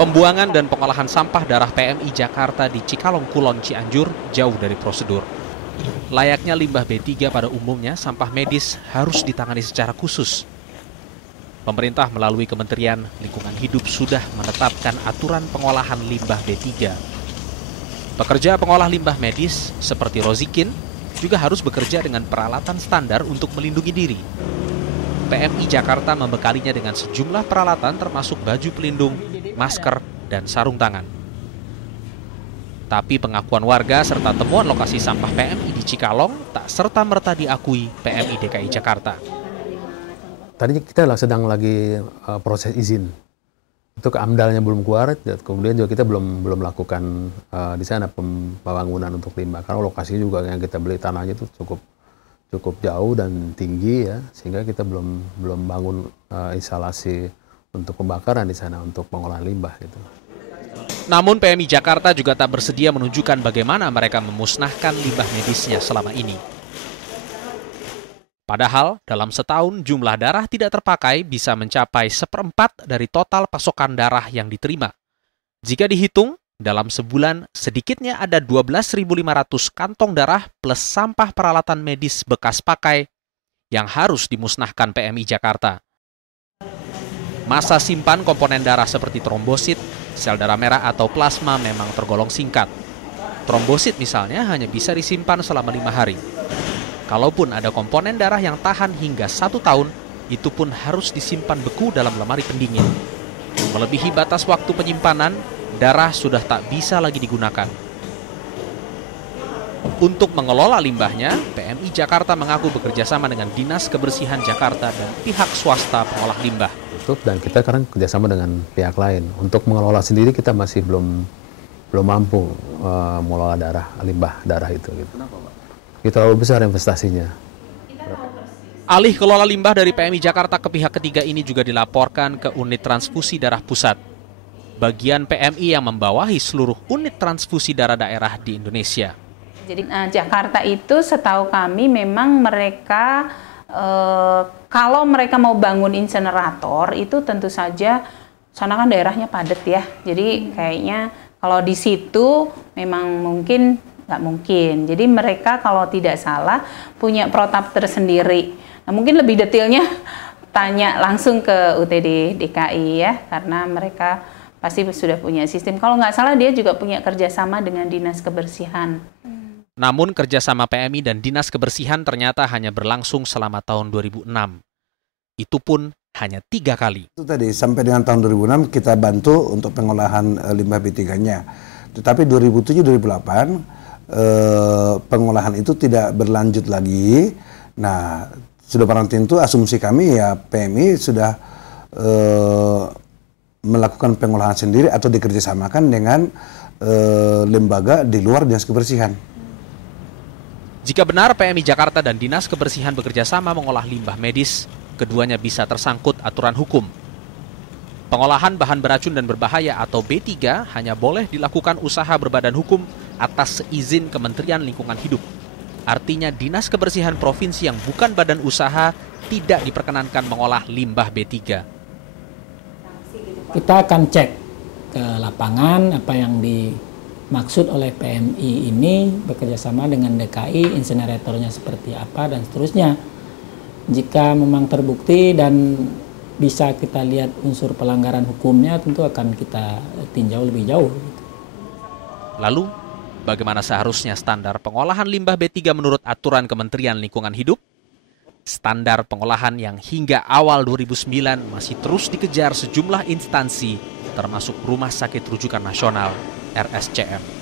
Pembuangan dan pengolahan sampah darah PMI Jakarta di Cikalong, Kulon, Cianjur jauh dari prosedur. Layaknya limbah B3 pada umumnya, sampah medis harus ditangani secara khusus. Pemerintah melalui Kementerian Lingkungan Hidup sudah menetapkan aturan pengolahan limbah B3. Pekerja pengolah limbah medis seperti Rozikin juga harus bekerja dengan peralatan standar untuk melindungi diri. PMI Jakarta membekalinya dengan sejumlah peralatan termasuk baju pelindung, masker, dan sarung tangan. Tapi pengakuan warga serta temuan lokasi sampah PMI di Cikalong tak serta-merta diakui PMI DKI Jakarta. Tadi kita sedang lagi proses izin. Itu AMDAL-nya belum keluar, kemudian juga kita belum lakukan di sana pembangunan untuk limbah. Karena lokasi juga yang kita beli tanahnya itu cukup jauh dan tinggi ya, sehingga kita belum bangun instalasi untuk pembakaran di sana untuk pengolahan limbah gitu. Namun PMI Jakarta juga tak bersedia menunjukkan bagaimana mereka memusnahkan limbah medisnya selama ini. Padahal dalam setahun jumlah darah tidak terpakai bisa mencapai 1/4 dari total pasokan darah yang diterima. Jika dihitung, dalam sebulan sedikitnya ada 12.500 kantong darah plus sampah peralatan medis bekas pakai yang harus dimusnahkan PMI Jakarta. Masa simpan komponen darah seperti trombosit, sel darah merah atau plasma memang tergolong singkat. Trombosit misalnya hanya bisa disimpan selama 5 hari. Kalaupun ada komponen darah yang tahan hingga 1 tahun, itu pun harus disimpan beku dalam lemari pendingin. Melebihi batas waktu penyimpanan, darah sudah tak bisa lagi digunakan. Untuk mengelola limbahnya, PMI Jakarta mengaku bekerjasama dengan Dinas Kebersihan Jakarta dan pihak swasta pengolah limbah. Dan kita sekarang kerjasama dengan pihak lain. Untuk mengelola sendiri kita masih belum mampu mengelola limbah darah itu. Gitu. Itu terlalu besar investasinya. Alih kelola limbah dari PMI Jakarta ke pihak ketiga ini juga dilaporkan ke unit transfusi darah pusat. Bagian PMI yang membawahi seluruh unit transfusi darah daerah di Indonesia. Jadi Jakarta itu setahu kami memang mereka kalau mereka mau bangun insenerator itu tentu saja sana kan daerahnya padat ya. Jadi kayaknya kalau di situ memang mungkin nggak mungkin. Jadi mereka kalau tidak salah punya protap tersendiri. Nah, mungkin lebih detailnya tanya langsung ke UTD DKI ya, karena mereka pasti sudah punya sistem. Kalau nggak salah dia juga punya kerjasama dengan Dinas Kebersihan. Namun kerjasama PMI dan Dinas Kebersihan ternyata hanya berlangsung selama tahun 2006. Itu pun hanya 3 kali. Itu tadi sampai dengan tahun 2006 kita bantu untuk pengolahan limbah B3-nya. Tetapi 2007-2008 pengolahan itu tidak berlanjut lagi. Nah, sudah barang tentu asumsi kami ya PMI sudah melakukan pengolahan sendiri atau dikerjasamakan dengan lembaga di luar Dinas Kebersihan. Jika benar PMI Jakarta dan Dinas Kebersihan bekerja sama mengolah limbah medis, keduanya bisa tersangkut aturan hukum. Pengolahan bahan beracun dan berbahaya atau B3 hanya boleh dilakukan usaha berbadan hukum atas izin Kementerian Lingkungan Hidup. Artinya Dinas Kebersihan Provinsi yang bukan badan usaha tidak diperkenankan mengolah limbah B3. Kita akan cek ke lapangan apa yang dimaksud oleh PMI ini bekerjasama dengan DKI, inseneratornya seperti apa dan seterusnya. Jika memang terbukti dan bisa kita lihat unsur pelanggaran hukumnya, tentu akan kita tinjau lebih jauh. Lalu, bagaimana seharusnya standar pengolahan limbah B3 menurut aturan Kementerian Lingkungan Hidup? Standar pengolahan yang hingga awal 2009 masih terus dikejar sejumlah instansi, termasuk Rumah Sakit Rujukan Nasional, RSCM.